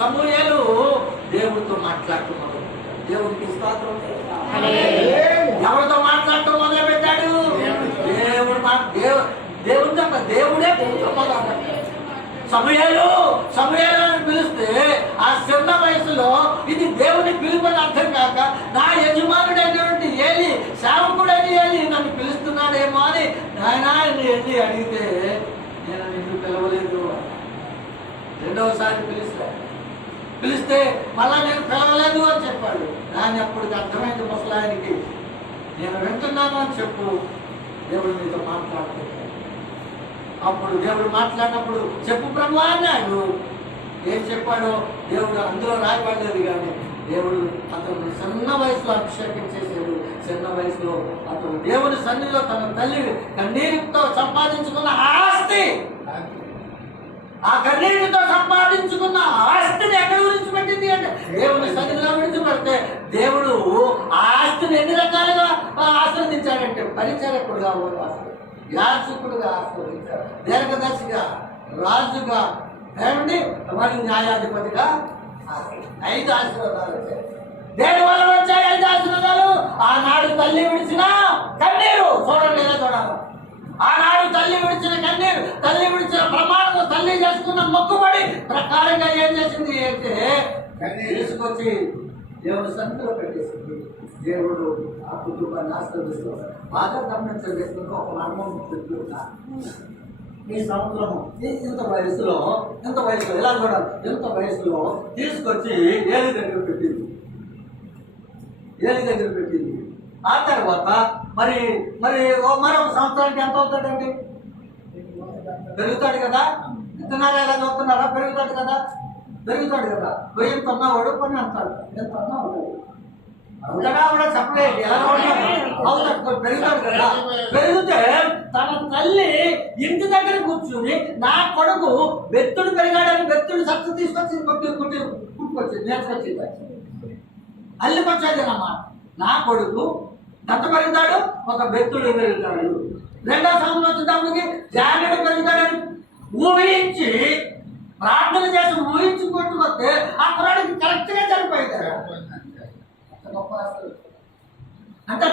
సమూయేలు దేవుడితో మాట్లాడుతున్నాడు. దేవుడికి స్తోత్రం. ఎవరితో మాట్లాడటం మొదలు పెట్టాడు? దేవుడితో దేవుడే మొదలు. సమూయేలు సమూయేలు అని పిలిస్తే ఆ చిన్న వయసులో ఇది దేవుని పిలుపని అర్థం కాక నా యజమానుడైనటువంటి ఏలి, సేవకుడైన ఏలి నన్ను పిలుస్తున్నాడేమో అని ఆయన వెళ్ళి అడిగితే నేను నిన్ను పిలవలేదు. రెండవసారి పిలిస్తే మళ్ళా నేను పిలవలేదు అని చెప్పాడు. దాన్ని అప్పటికి అర్థమైంది ముసలాయనికి. నేను వింటున్నాను అని చెప్పు, దేవుడు మీతో మాట్లాడుతున్నాడు. అప్పుడు దేవుడు మాట్లాడినప్పుడు చెప్పు ప్రభువా అన్నాడు. ఏం చెప్పాడో దేవుడు అందులో రాయబడలేదు, కానీ దేవుడు అతను చిన్న వయసులో అభిషేకం చేశాడు. చిన్న వయసులో అతను దేవుని సన్నిధిలో తన తల్లి కన్నీరుతో సంపాదించుకున్న ఆస్తి, ఆ కన్నీటితో సంపాదించుకున్న ఆస్తిని ఎక్కడి గురించి పెట్టింది అంటే దేవుని సన్నిధిలో విడిచిపెడితే దేవుడు ఆ ఆస్తిని ఎన్ని రకాలుగా ఆశ్రదించాడంటే పరిచారకుడుగా, యాజకుడుగా ఆశ్రదించాడు, దీర్ఘదర్శిగా, రాజుగా, ఏమండి మరి న్యాయాధిపతిగా 5 ఆశీర్వాదాలు వచ్చాయి. దేని వల్ల వచ్చాయి 5 ఆశీర్వాదాలు? ఆనాడు తల్లి విడిచిన కన్నీరు. చూడండి, లేదా చూడాలి. ఆనాడు తల్లి విడిచిన కన్నీరు, తల్లి విడిచిన ప్రమాణము, తల్లి చేసుకున్న మొక్కుబడి ప్రకారంగా ఏం చేసింది అంటే తీసుకొచ్చి దేవుని సన్నిధిలో పెట్టేసింది. దేవుడు ఆ కుటుంబాన్ని ఆశీర్వదిస్తూ బాగా గమనించవేసుకుంటూ ఒక అనుభవం చెప్తున్నా. ఈ సంవత్సరము ఇంత వయసులో ఎలా చూడాలి, ఇంత వయసులో తీసుకొచ్చి ఏలి దగ్గర పెట్టింది. ఆ తర్వాత మరి మరొక సంవత్సరానికి ఎంత అవుతాడండి? పెరుగుతాడు కదా. ఇంతనారా ఎలా చదువుతున్నారా? పెరుగుతాడు కదా. 1000 ఉన్నవాడు పని అంటాడు. ఎంత అన్నాడు అంతగా కూడా చెప్పలేదు. ఎలా అవుతాడు? పెరుగుతాడు కదా. పెరిగితే తన తల్లి ఇంటి దగ్గర కూర్చుని నా కొడుకు బెత్తుడు పెరిగాడని బెత్తుడు సత్తు తీసుకొచ్చి పుట్టుకొచ్చింది, నేర్చుకొచ్చింది, అల్లికొచ్చేది అన్నమాట. నా కొడుకు ఎంత పెరుగుతాడు? ఒక బెత్తుడు పెరుగుతాడు. 2వ సంవత్సరం వచ్చేటప్పటికి జాగ్రత్త పెరుగుతాడని ఊహించి ప్రార్థన చేసి ఊహించి కొట్టుకొస్తే ఆ కుర్రాడికి కరెక్ట్గా చనిపోయింది. అంటే